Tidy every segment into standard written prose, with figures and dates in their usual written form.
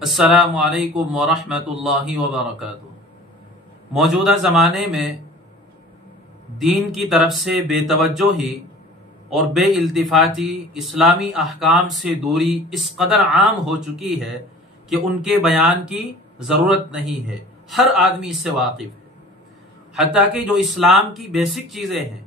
السلام علیکم ورحمۃ اللہ وبرکاتہ۔ موجودہ زمانے میں دین کی طرف سے بے توجہی اور بے التفاتی، اسلامی احکام سے دوری اس قدر عام ہو چکی ہے کہ ان کے بیان کی ضرورت نہیں ہے، ہر آدمی اس سے واقف ہے۔ حتیٰ کہ جو اسلام کی بیسک چیزیں ہیں،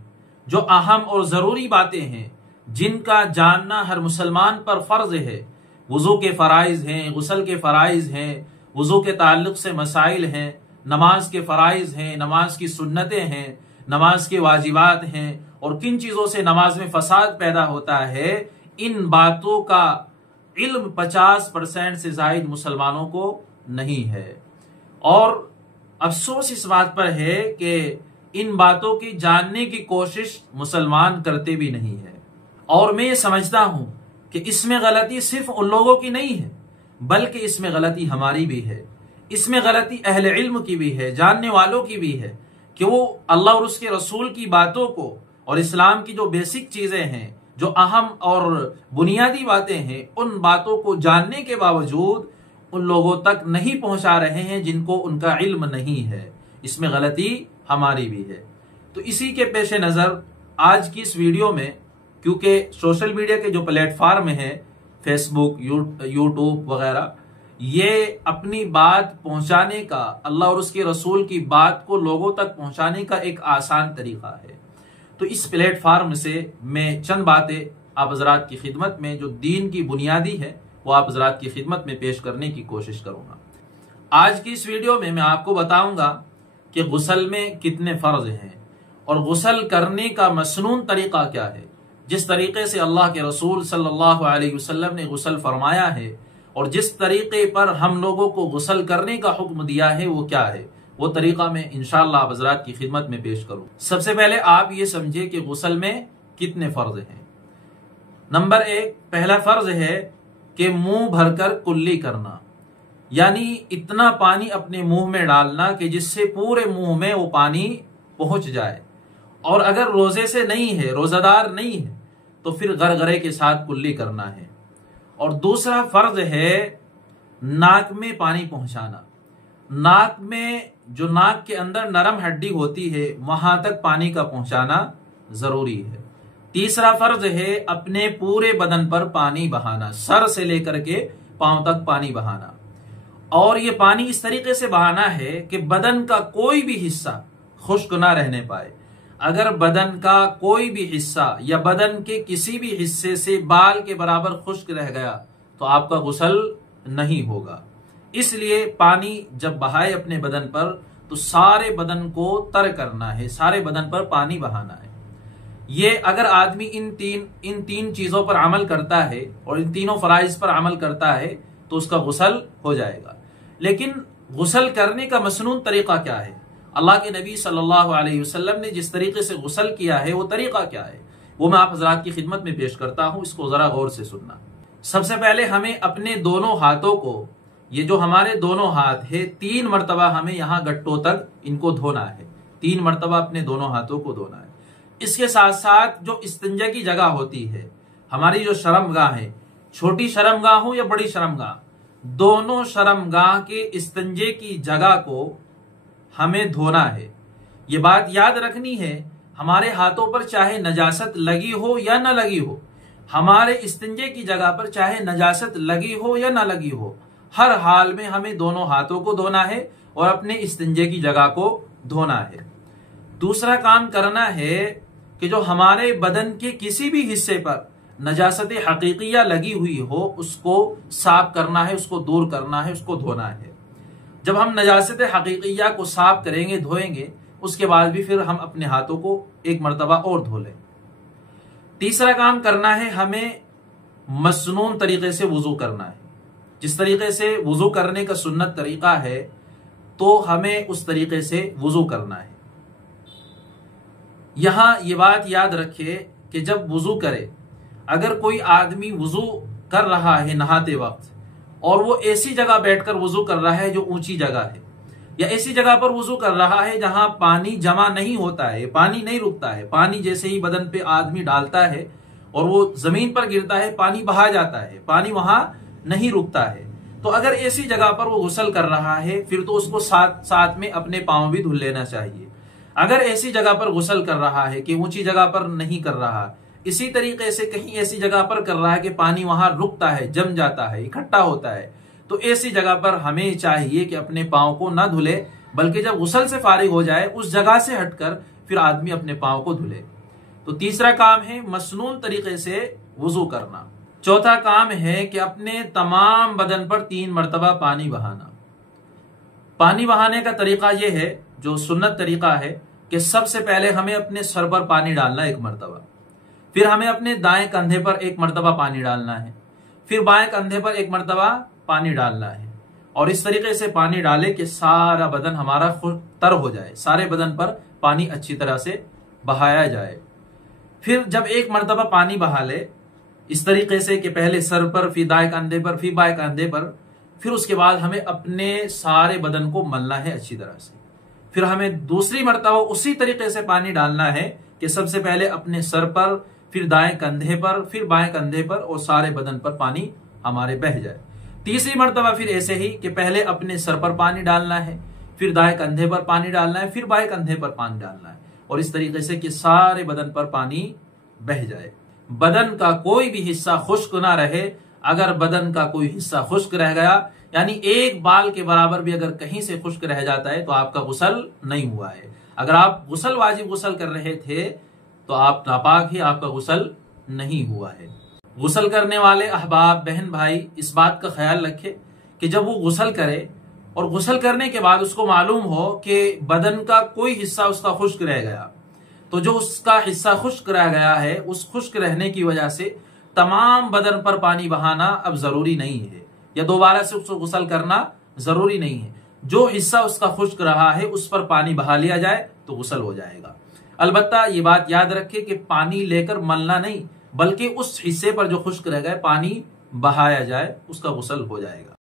جو اہم اور ضروری باتیں ہیں، جن کا جاننا ہر مسلمان پر فرض ہے، وضو کے فرائض ہیں، غسل کے فرائض ہیں، وضو کے تعلق سے مسائل ہیں، نماز کے فرائض ہیں، نماز کی سنتیں ہیں، نماز کے واجبات ہیں، اور کن چیزوں سے نماز میں فساد پیدا ہوتا ہے، ان باتوں کا علم 50% سے زائد مسلمانوں کو نہیں ہے۔ اور افسوس اس بات پر ہے کہ ان باتوں کی جاننے کی کوشش مسلمان کرتے بھی نہیں ہے۔ اور میں یہ سمجھتا ہوں کہ اس میں غلطی صرف ان لوگوں کی نہیں ہے، بلکہ اس میں غلطی ہماری بھی ہے، اس میں غلطی اہل علم کی بھی ہے، جاننے والوں کی بھی ہے، کہ وہ اللہ اور اس کے رسول کی باتوں کو اور اسلام کی جو بیسک چیزیں ہیں، جو اہم اور بنیادی باتیں ہیں، ان باتوں کو جاننے کے باوجود ان لوگوں تک نہیں پہنچا رہے ہیں جن کو ان کا علم نہیں ہے۔ اس میں غلطی ہماری بھی ہے۔ تو اسی کے پیش نظر آج کی اس ویڈیو میں، کیونکہ سوشل میڈیا کے جو پلیٹ فارم ہیں، فیس بک، یوٹیوب وغیرہ، یہ اپنی بات پہنچانے کا، اللہ اور اس کے رسول کی بات کو لوگوں تک پہنچانے کا ایک آسان طریقہ ہے۔ تو اس پلیٹ فارم سے میں چند باتیں آپ حضرات کی خدمت میں، جو دین کی بنیادی ہے، وہ آپ حضرات کی خدمت میں پیش کرنے کی کوشش کروں گا۔ آج کی اس ویڈیو میں آپ کو بتاؤں گا کہ غسل میں کتنے فرض ہیں، اور غسل کرنے کا مسنون طریقہ کیا ہے، جس طریقے سے اللہ کے رسول صلی اللہ علیہ وسلم نے غسل فرمایا ہے، اور جس طریقے پر ہم لوگوں کو غسل کرنے کا حکم دیا ہے وہ کیا ہے، وہ طریقہ میں انشاءاللہ آپ حضرات کی خدمت میں پیش کروں۔ سب سے پہلے آپ یہ سمجھے کہ غسل میں کتنے فرض ہیں۔ نمبر 1، پہلا فرض ہے کہ منہ بھر کر کلی کرنا، یعنی اتنا پانی اپنے منہ میں ڈالنا کہ جس سے پورے منہ میں وہ پانی پہنچ جائے، اور اگر روزے سے نہیں ہے، روزہ دار نہیں ہے، تو پھر غرغرے کے ساتھ کلی کرنا ہے۔ اور دوسرا فرض ہے ناک میں پانی پہنچانا، ناک میں، جو ناک کے اندر نرم ہڈی ہوتی ہے، وہاں تک پانی کا پہنچانا ضروری ہے۔ تیسرا فرض ہے اپنے پورے بدن پر پانی بہانا، سر سے لے کر کے پاؤں تک پانی بہانا، اور یہ پانی اس طریقے سے بہانا ہے کہ بدن کا کوئی بھی حصہ خشک نہ رہنے پائے۔ اگر بدن کا کوئی بھی حصہ یا بدن کے کسی بھی حصے سے بال کے برابر خشک رہ گیا تو آپ کا غسل نہیں ہوگا۔ اس لیے پانی جب بہائے اپنے بدن پر تو سارے بدن کو تر کرنا ہے، سارے بدن پر پانی بہانا ہے۔ یہ اگر آدمی ان تین چیزوں پر عمل کرتا ہے اور ان تینوں فرائض پر عمل کرتا ہے تو اس کا غسل ہو جائے گا۔ لیکن غسل کرنے کا مسنون طریقہ کیا ہے؟ اللہ کے نبی صلی اللہ علیہ وسلم نے جس طریقے سے غسل کیا ہے وہ طریقہ کیا ہے، وہ میں آپ حضرات کی خدمت میں پیش کرتا ہوں، اس کو ذرا غور سے سننا۔ سب سے پہلے ہمیں اپنے دونوں ہاتھوں کو، یہ جو ہمارے دونوں ہاتھ ہے، 3 مرتبہ ہمیں یہاں گٹوں تک ان کو دھونا ہے، 3 مرتبہ اپنے دونوں ہاتھوں کو دھونا ہے۔ اس کے ساتھ ساتھ جو استنجا کی جگہ ہوتی ہے، ہماری جو شرمگاہ ہے، چھوٹی شرمگاہ ہو یا بڑی شرمگاہ، دونوں شرمگاہ کے استنجے کی جگہ کو ہمیں دھونا ہے۔ یہ بات یاد رکھنی ہے، ہمارے ہاتھوں پر چاہے نجاست لگی ہو یا نہ لگی ہو، ہمارے استنجے کی جگہ پر چاہے نجاست لگی ہو یا نہ لگی ہو، ہر حال میں ہمیں دونوں ہاتھوں کو دھونا ہے اور اپنے استنجے کی جگہ کو دھونا ہے۔ دوسرا کام کرنا ہے کہ جو ہمارے بدن کے کسی بھی حصے پر نجاست حقیقیہ لگی ہوئی ہو، اس کو صاف کرنا ہے، اس کو دور کرنا ہے، اس کو دھونا ہے۔ جب ہم نجاست حقیقیہ کو صاف کریں گے، دھوئیں گے، اس کے بعد بھی پھر ہم اپنے ہاتھوں کو ایک مرتبہ اور دھو لیں۔ تیسرا کام کرنا ہے، ہمیں مسنون طریقے سے وضو کرنا ہے۔ جس طریقے سے وضو کرنے کا سنت طریقہ ہے تو ہمیں اس طریقے سے وضو کرنا ہے۔ یہاں یہ بات یاد رکھے کہ جب وضو کرے، اگر کوئی آدمی وضو کر رہا ہے نہاتے وقت اور وہ ایسی جگہ بیٹھ کر وضو کر رہا ہے جو اونچی جگہ ہے، یا ایسی جگہ پر وضو کر رہا ہے جہاں پانی جمع نہیں ہوتا ہے، پانی نہیں رکتا ہے، پانی جیسے ہی بدن پہ آدمی ڈالتا ہے اور وہ زمین پر گرتا ہے، پانی بہا جاتا ہے، پانی وہاں نہیں رکتا ہے، تو اگر ایسی جگہ پر وہ غسل کر رہا ہے پھر تو اس کو ساتھ میں اپنے پاؤں بھی دھل لینا چاہیے۔ اگر ایسی جگہ پر غسل کر رہا ہے کہ اونچی جگہ پر نہیں کر رہا، اسی طریقے سے کہیں ایسی جگہ پر کر رہا ہے کہ پانی وہاں رکتا ہے، جم جاتا ہے، اکٹھا ہوتا ہے، تو ایسی جگہ پر ہمیں چاہیے کہ اپنے پاؤں کو نہ دھلے، بلکہ جب غسل سے فارغ ہو جائے اس جگہ سے ہٹ کر پھر آدمی اپنے پاؤں کو دھلے۔ تو تیسرا کام ہے مسنون طریقے سے وضو کرنا۔ چوتھا کام ہے کہ اپنے تمام بدن پر 3 مرتبہ پانی بہانا۔ پانی بہانے کا طریقہ یہ ہے، جو سنت طریقہ ہے، کہ سب سے پہلے ہمیں اپنے سر پر پانی ڈالنا 1 مرتبہ، پھر ہمیں اپنے دائیں کندھے پر 1 مرتبہ پانی ڈالنا ہے، پھر بائیں کندھے پر 1 مرتبہ پانی ڈالنا ہے، اور اس طریقے سے پانی ڈالے کہ سارا بدن ہمارا تر ہو جائے، سارے بدن پر پانی اچھی طرح سے بہایا جائے۔ پھر جب 1 مرتبہ پانی بہا لے اس طریقے سے کہ پہلے سر پر، پھر دائیں کندھے پر، پھر بائیں کندھے پر، پھر اس کے بعد ہمیں اپنے سارے بدن کو ملنا ہے اچھی طرح سے۔ پھر ہمیں دوسری مرتبہ اسی طریقے سے پانی ڈالنا ہے کہ سب سے پہلے اپنے سر پر، پھر دائیں کندھے پر، پھر بائیں کندھے پر، اور سارے بدن پر پانی ہمارے بہہ جائے۔ تیسری مرتبہ پھر ایسے ہی کہ پہلے اپنے سر پر پانی ڈالنا ہے، پھر دائیں کندھے پر پانی ڈالنا ہے، پھر بائیں کندھے پر پانی ڈالنا ہے، اور اس طریقے سے کہ سارے بدن پر پانی بہہ جائے۔ بدن کا کوئی بھی حصہ خشک نہ رہے۔ اگر بدن کا کوئی حصہ خشک رہ گیا، یعنی 1 بال کے برابر بھی اگر کہیں سے خشک رہ جاتا ہے تو آپ کا غسل نہیں ہوا ہے۔ اگر آپ واجب غسل کر رہے تھے تو آپ ناپاک ہی، آپ کا غسل نہیں ہوا ہے۔ غسل کرنے والے احباب، بہن بھائی، اس بات کا خیال رکھے کہ جب وہ غسل کرے اور غسل کرنے کے بعد اس کو معلوم ہو کہ بدن کا کوئی حصہ اس کا خشک رہ گیا، تو جو اس کا حصہ خشک رہ گیا ہے، اس خشک رہنے کی وجہ سے تمام بدن پر پانی بہانا اب ضروری نہیں ہے، یا دوبارہ سے اس کو غسل کرنا ضروری نہیں ہے۔ جو حصہ اس کا خشک رہا ہے اس پر پانی بہا لیا جائے تو غسل ہو جائے گا۔ البتہ یہ بات یاد رکھے کہ پانی لے کر ملنا نہیں، بلکہ اس حصے پر جو خشک رہ گئے پانی بہایا جائے، اس کا غسل ہو جائے گا۔